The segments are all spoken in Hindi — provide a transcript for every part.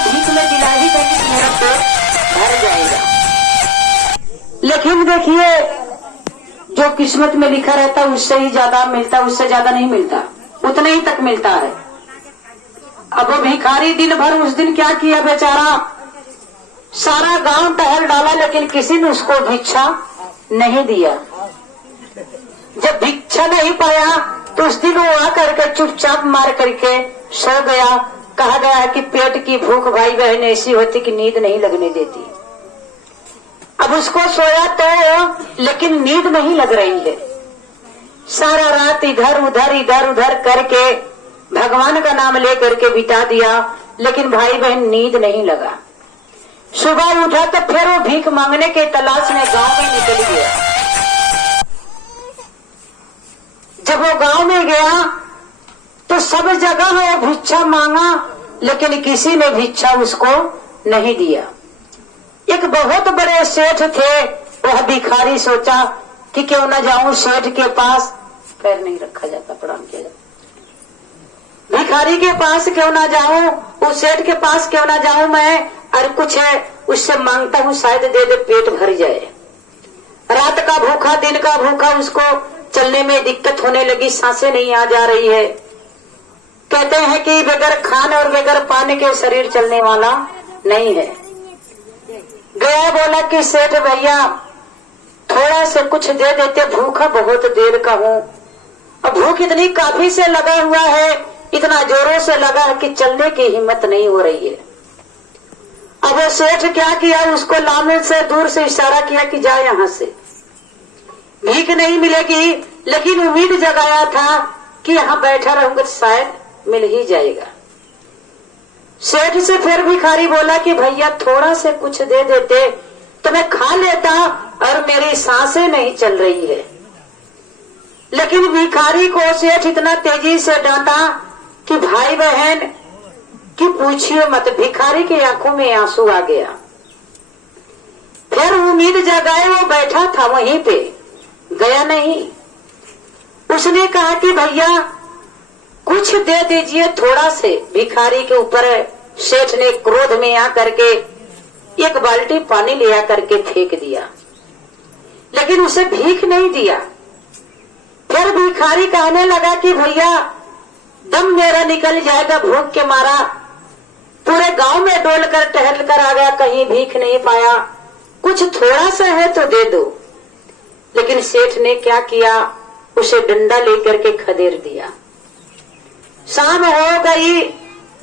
भीख में दिला ही देंगे तो मेरा पेट भर जाएगा। लेकिन देखिए, जो किस्मत में लिखा रहता उससे ही ज्यादा मिलता, उससे ज्यादा नहीं मिलता, उतना ही तक मिलता है। अब वो भिखारी दिन भर उस दिन क्या किया बेचारा, सारा गांव टहल डाला लेकिन किसी ने उसको भिक्षा नहीं दिया। जब भिक्षा नहीं पाया तो उस दिन वो आकर के चुपचाप मार करके सो गया। कहा गया है कि पेट की भूख भाई बहन ऐसी होती कि नींद नहीं लगने देती। अब उसको सोया तो लेकिन नींद नहीं लग रही है। सारा रात इधर उधर करके भगवान का नाम लेकर के बिता दिया, लेकिन भाई बहन नींद नहीं लगा। सुबह उठा तो फिर वो भीख मांगने के तलाश में गांव में निकल गया। जब वो गांव में गया तो सब जगह वो भिक्षा मांगा, लेकिन किसी ने भिक्षा उसको नहीं दिया। एक बहुत बड़े सेठ थे, वह भिखारी सोचा कि क्यों न जाऊं सेठ के पास। पैर नहीं रखा जाता, प्रणाम किया जाता। भिखारी के पास क्यों ना जाऊं, उस सेठ के पास क्यों ना जाऊं मैं, और कुछ है उससे मांगता हूं, शायद दे दे, पेट भर जाए। रात का भूखा दिन का भूखा, उसको चलने में दिक्कत होने लगी, सांसें नहीं आ जा रही है। कहते हैं कि बगैर खाने और बगैर पानी के शरीर चलने वाला नहीं है। गया बोला कि सेठ भैया थोड़ा से कुछ दे देते, भूखा बहुत देर का हूँ। अब भूख इतनी काफी से लगा हुआ है, इतना जोरों से लगा है कि चलने की हिम्मत नहीं हो रही है। अब वो सेठ क्या किया, उसको लाने से दूर से इशारा किया कि जा यहाँ से, भीख नहीं मिलेगी, लेकिन उम्मीद जगाया था कि यहाँ बैठा रहूंगा तो शायद मिल ही जाएगा। सेठ से फिर भिखारी बोला कि भैया थोड़ा से कुछ दे देते तो मैं खा लेता, और मेरी सांसें नहीं चल रही है। लेकिन भिखारी को सेठ इतना तेजी से डांटा कि भाई बहन कि पूछिए मत, भिखारी की आंखों में आंसू आ गया। फिर उम्मीद जगाए, वो बैठा था वहीं पे, गया नहीं। उसने कहा कि भैया कुछ दे दीजिए थोड़ा से। भिखारी के ऊपर सेठ ने क्रोध में आकर के एक बाल्टी पानी ले आकर के फेंक दिया, लेकिन उसे भीख नहीं दिया। फिर भिखारी कहने लगा कि भैया दम मेरा निकल जाएगा भूख के मारा, पूरे गांव में डोल कर टहल कर आ गया, कहीं भीख नहीं पाया, कुछ थोड़ा सा है तो दे दो। लेकिन सेठ ने क्या किया, उसे डंडा लेकर के खदेड़ दिया। शाम हो गई,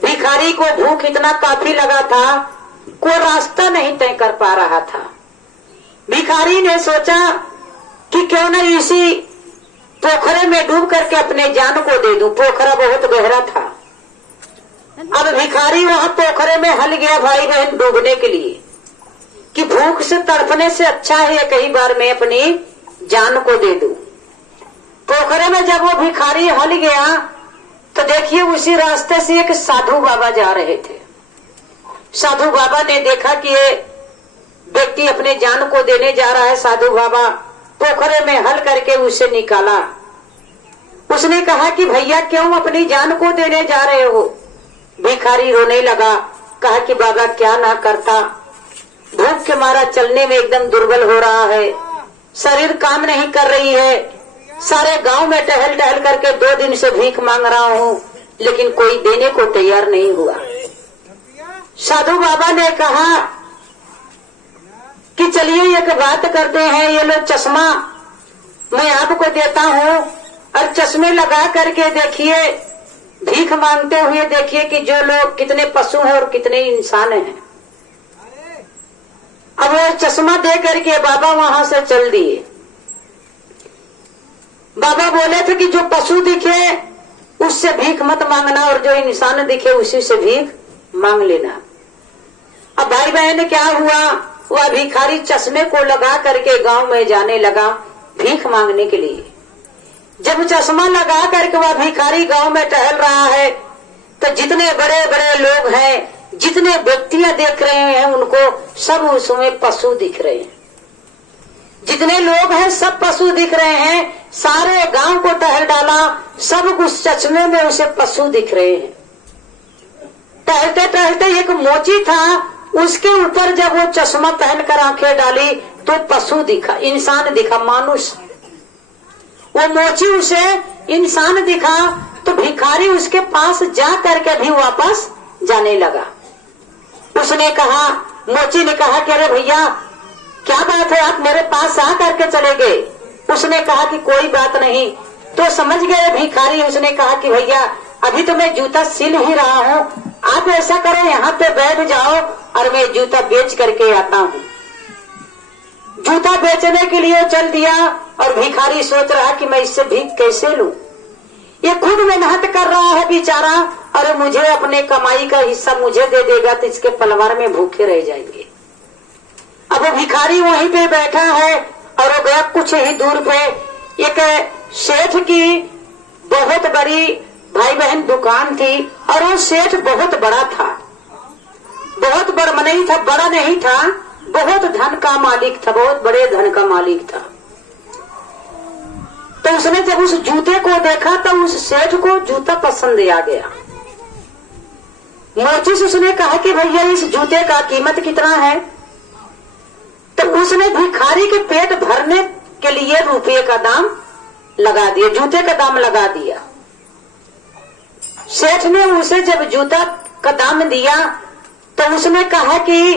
भिखारी को भूख इतना काफी लगा था, कोई रास्ता नहीं तय कर पा रहा था। भिखारी ने सोचा कि क्यों न इसी पोखरे में डूब करके अपने जान को दे दूं। पोखरा बहुत गहरा था। अब भिखारी वहां पोखरे में हल गया भाई बहन डूबने के लिए, कि भूख से तड़पने से अच्छा है कई बार मैं अपनी जान को दे दूं। पोखरे में जब वो भिखारी हल गया तो देखिए उसी रास्ते से एक साधु बाबा जा रहे थे। साधु बाबा ने देखा कि ये व्यक्ति अपने जान को देने जा रहा है। साधु बाबा पोखरे में हल करके उसे निकाला। उसने कहा कि भैया क्यों अपनी जान को देने जा रहे हो। भिखारी रोने लगा, कहा कि बाबा क्या ना करता, भूख के मारा चलने में एकदम दुर्बल हो रहा है, शरीर काम नहीं कर रही है, सारे गांव में टहल टहल करके 2 दिन से भीख मांग रहा हूँ, लेकिन कोई देने को तैयार नहीं हुआ। साधु बाबा ने कहा कि चलिए एक बात करते हैं, ये लो चश्मा मैं आपको देता हूँ, और चश्मे लगा करके देखिए, भीख मांगते हुए देखिए कि जो लोग कितने पशु हैं और कितने इंसान हैं। अब वो चश्मा दे करके बाबा वहां से चल दिए। बाबा बोले थे कि जो पशु दिखे उससे भीख मत मांगना, और जो इंसान दिखे उसी से भीख मांग लेना। अब भाई बहन क्या हुआ, वह भिखारी चश्मे को लगा करके गांव में जाने लगा भीख मांगने के लिए। जब चश्मा लगा करके वह भिखारी गांव में टहल रहा है तो जितने बड़े बड़े लोग हैं, जितने व्यक्तियां देख रहे हैं उनको सब उसमें पशु दिख रहे हैं। जितने लोग हैं सब पशु दिख रहे हैं। सारे गांव को टहल डाला, सब उस चश्मे में उसे पशु दिख रहे हैं। टहलते टहलते एक मोची था, उसके ऊपर जब वो चश्मा पहनकर आंखें डाली तो पशु दिखा, इंसान दिखा, मानुष। वो मोची उसे इंसान दिखा तो भिखारी उसके पास जा करके भी वापस जाने लगा। उसने कहा, मोची ने कहा कि अरे भैया क्या बात है, आप मेरे पास आ करके चले गए। उसने कहा कि कोई बात नहीं। तो समझ गए भिखारी। उसने कहा कि भैया अभी तो मैं जूता सिल ही रहा हूँ, आप ऐसा करो यहाँ पे बैठ जाओ और मैं जूता बेच करके आता हूँ। जूता बेचने के लिए चल दिया और भिखारी सोच रहा कि मैं इससे भीख कैसे लूं। ये खुद मेहनत कर रहा है बेचारा, और मुझे अपने कमाई का हिस्सा मुझे दे देगा तो इसके परिवार में भूखे रह जाएंगे। अब वो भिखारी वहीं पे बैठा है और वो गया कुछ ही दूर पे एक सेठ की बहुत बड़ी भाई बहन दुकान थी, और वो सेठ बहुत बड़ा था, बहुत बड़ा नहीं था, बड़ा नहीं था, बहुत धन का मालिक था, बहुत बड़े धन का मालिक था। तो उसने जब उस जूते को देखा तो उस सेठ को जूता पसंद आ गया। मोची से उसने कहा कि भैया इस जूते का कीमत कितना है? तो उसने भिखारी के पेट भरने के लिए रुपये का दाम लगा दिया, जूते का दाम लगा दिया। सेठ ने उसे जब जूता का दाम दिया तो उसने कहा कि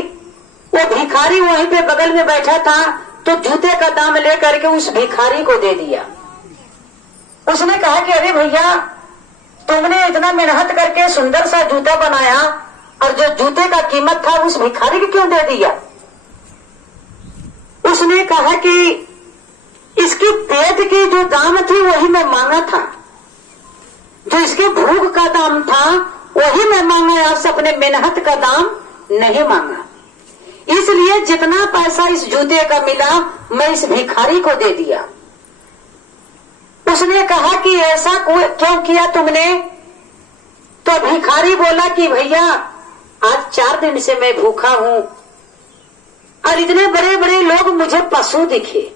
वो भिखारी वहीं पे बगल में बैठा था, तो जूते का दाम लेकर के उस भिखारी को दे दिया। उसने कहा कि अरे भैया तुमने इतना मेहनत करके सुंदर सा जूता बनाया और जो जूते का कीमत था उस भिखारी को क्यों दे दिया? उसने कहा कि इसकी पेट की जो दाम थी वही मैं मांगा था, जो इसके भूख का दाम था वही मैं मांगा, आपसे अपने मेहनत का दाम नहीं मांगा। इसलिए जितना पैसा इस जूते का मिला मैं इस भिखारी को दे दिया। उसने कहा कि ऐसा क्यों किया तुमने? तो भिखारी बोला कि भैया आज 4 दिन से मैं भूखा हूं और इतने बड़े बड़े लोग मुझे पशु दिखे।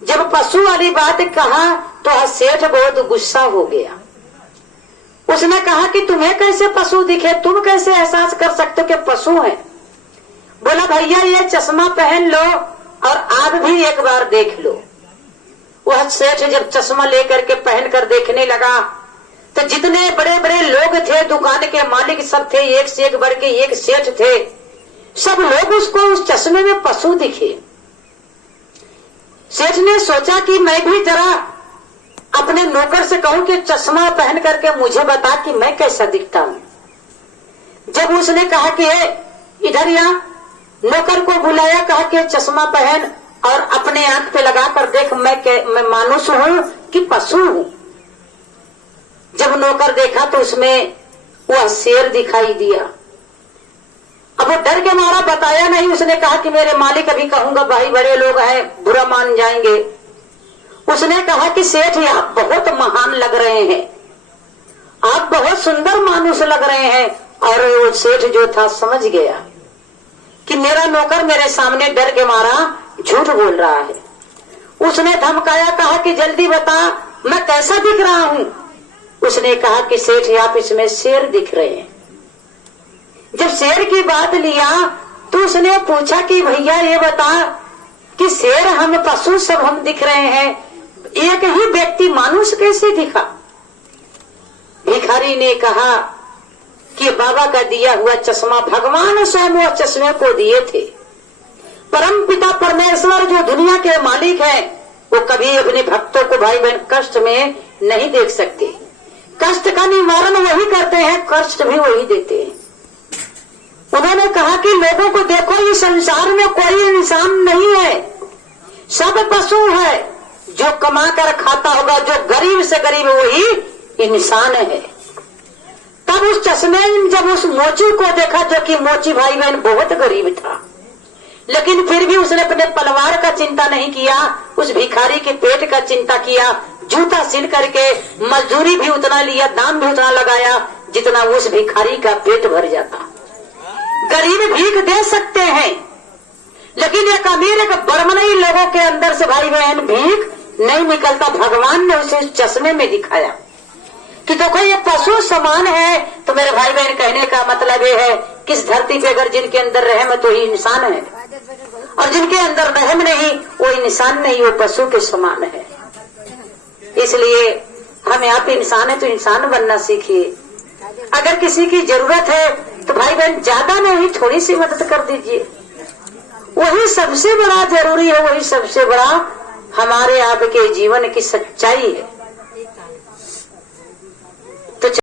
जब पशु वाली बात कहा तो सेठ बहुत गुस्सा हो गया। उसने कहा कि तुम्हें कैसे पशु दिखे, तुम कैसे एहसास कर सकते हो कि पशु है? बोला भैया ये चश्मा पहन लो और आप भी एक बार देख लो। वह सेठ जब चश्मा लेकर के पहन कर देखने लगा तो जितने बड़े बड़े लोग थे, दुकान के मालिक सब थे, एक से एक बढ़ के एक सेठ थे, सब लोग उसको उस चश्मे में पशु दिखे। सेठ ने सोचा कि मैं भी जरा अपने नौकर से कहूं कि चश्मा पहन करके मुझे बता कि मैं कैसा दिखता हूं। जब उसने कहा कि इधर या, नौकर को बुलाया, कहा कि चश्मा पहन और अपने आंख पे लगा कर देख मैं मानुष हूं कि पशु हूं। जब नौकर देखा तो उसमें वह शेर दिखाई दिया। अब वो डर के मारा बताया नहीं। उसने कहा कि मेरे मालिक अभी कहूंगा, भाई बड़े लोग हैं बुरा मान जाएंगे। उसने कहा कि सेठ आप बहुत महान लग रहे हैं, आप बहुत सुंदर मानुष लग रहे हैं। और वो सेठ जो था समझ गया कि मेरा नौकर मेरे सामने डर के मारा झूठ बोल रहा है। उसने धमकाया, कहा कि जल्दी बता मैं कैसा दिख रहा हूं? उसने कहा कि सेठ आप इसमें शेर दिख रहे हैं। जब शेर की बात लिया तो उसने पूछा कि भैया ये बता कि शेर हम पशु सब हम दिख रहे हैं, एक ही व्यक्ति मानुष कैसे दिखा? भिखारी ने कहा कि बाबा का दिया हुआ चश्मा भगवान स्वयं वो चश्मे को दिए थे। परम पिता परमेश्वर जो दुनिया के मालिक है वो कभी अपने भक्तों को भाई बहन कष्ट में नहीं देख सकते। कष्ट का निवारण वही करते हैं, कष्ट भी वही देते हैं। उन्होंने कहा कि लोगों को देखो इस संसार में कोई इंसान नहीं है, सब पशु है। जो कमा कर खाता होगा, जो गरीब से गरीब वही इंसान है। तब उस चश्मे जब उस मोची को देखा, जो कि मोची भाई बहन बहुत गरीब था, लेकिन फिर भी उसने अपने परिवार का चिंता नहीं किया, उस भिखारी के पेट का चिंता किया। जूता सिल करके मजदूरी भी उतना लिया, दाम भी उतना लगाया जितना उस भिखारी का पेट भर जाता। गरीब भीख दे सकते हैं, लेकिन एक अमीर एक बर्मनई लोगों के अंदर से भाई बहन भीख नहीं निकलता। भगवान ने उसे चश्मे में दिखाया। कि देखो ये पशु समान है। तो मेरे भाई बहन कहने का मतलब ये है कि इस धरती पे अगर जिनके अंदर रहम है तो ही इंसान है, और जिनके अंदर रहम नहीं वो इंसान नहीं, वो पशु के समान है। इसलिए हम आप इंसान है तो इंसान बनना सीखिए। अगर किसी की जरूरत है तो भाई बहन ज्यादा नहीं थोड़ी सी मदद कर दीजिए, वही सबसे बड़ा जरूरी है, वही सबसे बड़ा हमारे आपके जीवन की सच्चाई है।